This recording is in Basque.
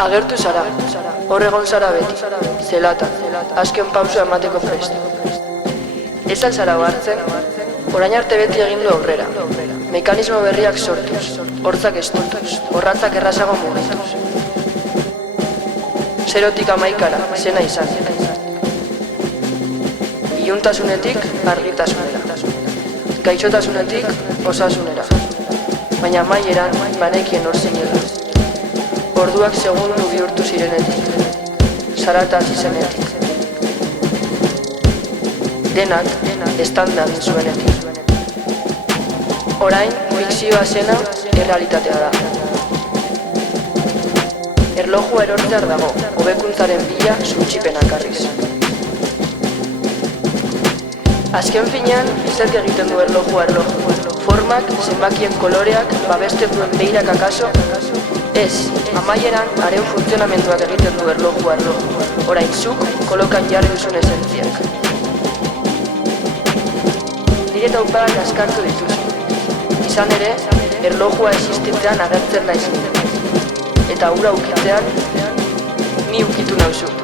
Agertu zara, hor egon zara beti, zelata, azken pausoa emateko prest. Ez alzara hartzen, orain arte beti egin du aurrera. Mekanismo berriak sortuz, hortzak estutuz, horratzak errazago mugituz. 0-tik 11 zena izan. Iluntasunetik argitasunera. Gaixotasunetik osasunera. Baina amaieran banekien hor zinela. Orduak segundu bihurtu zirenetik, zarataz izenetik. Denak, estanda zuenetik. Orain, fikzioa zena, errealitatea da. Erlojua erortzear dago, hobekuntzaren bila suntxipenak arriz. Azken finean, zerk egiten du erlojua erloju. Formak, zenbakien koloreak, babesten duen behirak akaso, ez, amaieran, haren funtzionamenduak egiten du erlojua erloju. Orain zuk, kolokan jarri duzun esentziak. Nire taupadak askartu dituzu. Izan ere, erlojua existitzean agertzen naiz. Eta hura ukitzean, ni ukitu nauzu.